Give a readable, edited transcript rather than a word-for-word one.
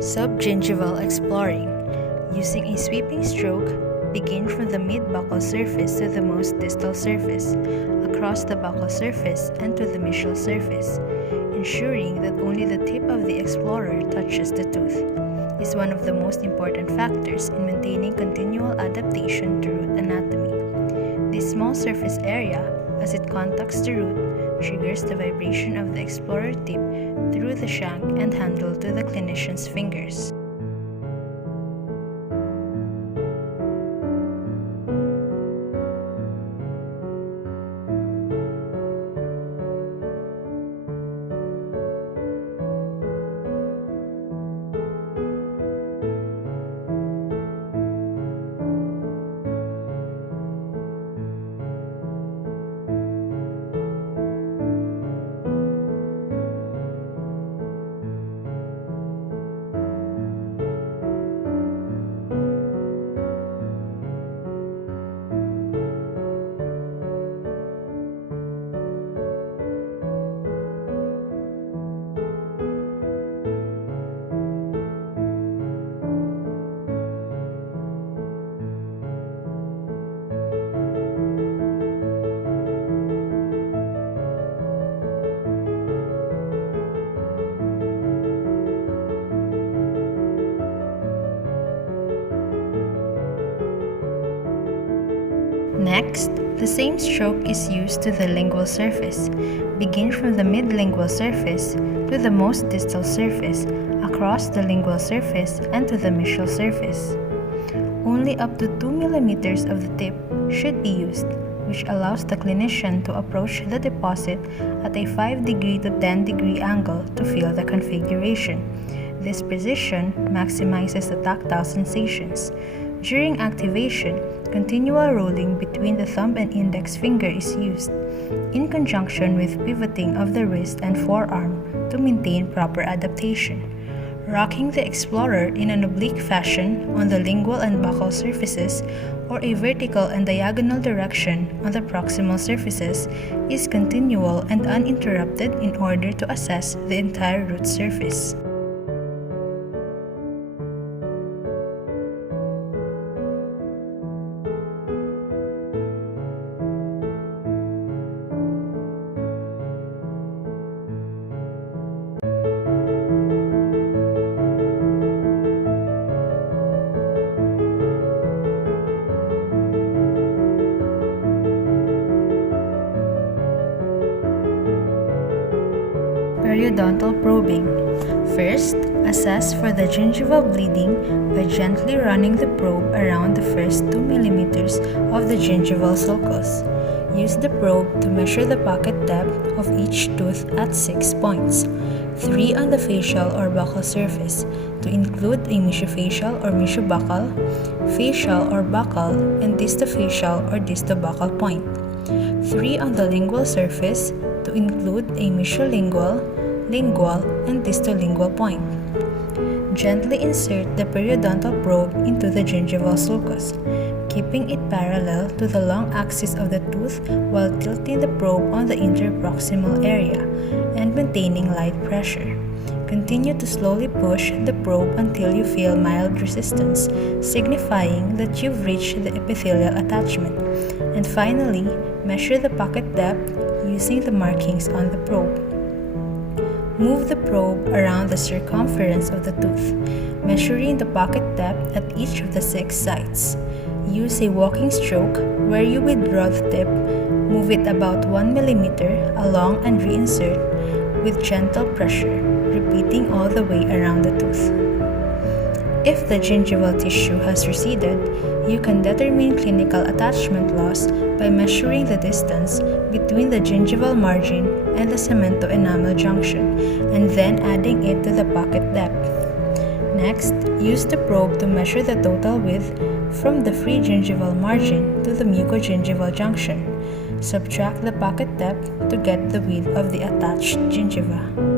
Subgingival exploring. Using a sweeping stroke, begin from the mid-buccal surface to the most distal surface, across the buccal surface and to the mesial surface, ensuring that only the tip of the explorer touches the tooth, is one of the most important factors in maintaining continual adaptation to root anatomy. This small surface area, as it contacts the root, triggers the vibration of the explorer tip through the shank and handle to the clinician's fingers. Next, the same stroke is used to the lingual surface. Begin from the mid-lingual surface to the most distal surface, across the lingual surface and to the mesial surface. Only up to 2 millimeters of the tip should be used, which allows the clinician to approach the deposit at a 5° to 10° angle to feel the configuration. This position maximizes the tactile sensations. During activation, continual rolling between the thumb and index finger is used, in conjunction with pivoting of the wrist and forearm to maintain proper adaptation. Rocking the explorer in an oblique fashion on the lingual and buccal surfaces or a vertical and diagonal direction on the proximal surfaces is continual and uninterrupted in order to assess the entire root surface. Periodontal probing. First, assess for the gingival bleeding by gently running the probe around the first 2 millimeters of the gingival sulcus. Use the probe to measure the pocket depth of each tooth at 6 points, 3 on the facial or buccal surface, to include a mesiofacial or mesiobuccal, facial or buccal, and distofacial or distobuccal point, 3 on the lingual surface, to include a mesiolingual, lingual, and distolingual point. Gently insert the periodontal probe into the gingival sulcus, keeping it parallel to the long axis of the tooth while tilting the probe on the interproximal area and maintaining light pressure. Continue to slowly push the probe until you feel mild resistance, signifying that you've reached the epithelial attachment. And finally, measure the pocket depth using the markings on the probe. Move the probe around the circumference of the tooth, measuring the pocket depth at each of the 6 sites. Use a walking stroke where you withdraw the tip, move it about 1 millimeter along and reinsert with gentle pressure, repeating all the way around the tooth. If the gingival tissue has receded, you can determine clinical attachment loss by measuring the distance between the gingival margin and the cemento-enamel junction, and then adding it to the pocket depth. Next, use the probe to measure the total width from the free gingival margin to the mucogingival junction. Subtract the pocket depth to get the width of the attached gingiva.